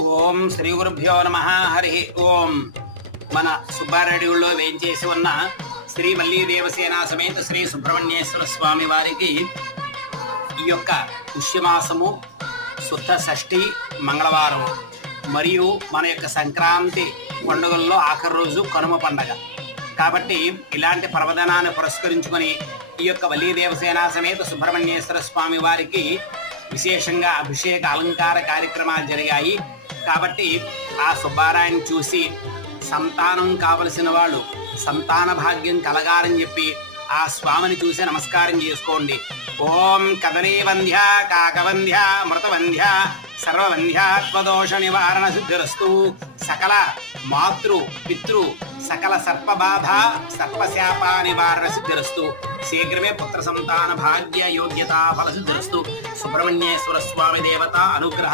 ఓం శ్రీ గురుభ్యో నమ. హరి ఓం. మన సుబ్బారెడ్డిలో వేయించేసి ఉన్న శ్రీ మల్లీ దేవసేన సమేత శ్రీ సుబ్రహ్మణ్యేశ్వర స్వామి వారికి ఈ యొక్క పుష్యమాసము శుద్ధ షష్ఠి మంగళవారం మరియు మన యొక్క సంక్రాంతి పండుగల్లో ఆఖరి రోజు కనుమ పండగ కాబట్టి ఇలాంటి పర్వదనాన్ని పురస్కరించుకొని ఈ యొక్క వల్లీ దేవసేన సమేత సుబ్రహ్మణ్యేశ్వర స్వామి వారికి విశేషంగా అభిషేక అలంకార కార్యక్రమాలు జరిగాయి. కాబట్టి ఆ సుబ్బారాయని చూసి సంతానం కావలసిన వాళ్ళు సంతాన భాగ్యం కలగాలని చెప్పి ఆ స్వామిని చూసి నమస్కారం చేసుకోండి. ఓం కదనీ వంధ్య కాకవంధ్య మృతవంధ్య సర్వవంధ్యాత్మదోష నివారణ సిద్ధిరస్తు. సకల మాతృ పితృ సకల సర్పబాధ సర్పశాప నివారణ సిద్ధిరస్తు. శీఘ్రమే పుత్ర సంతాన భాగ్య యోగ్యతా ఫల సిద్ధిరస్తు. సుబ్రహ్మణ్యేశ్వర స్వామి దేవత అనుగ్రహ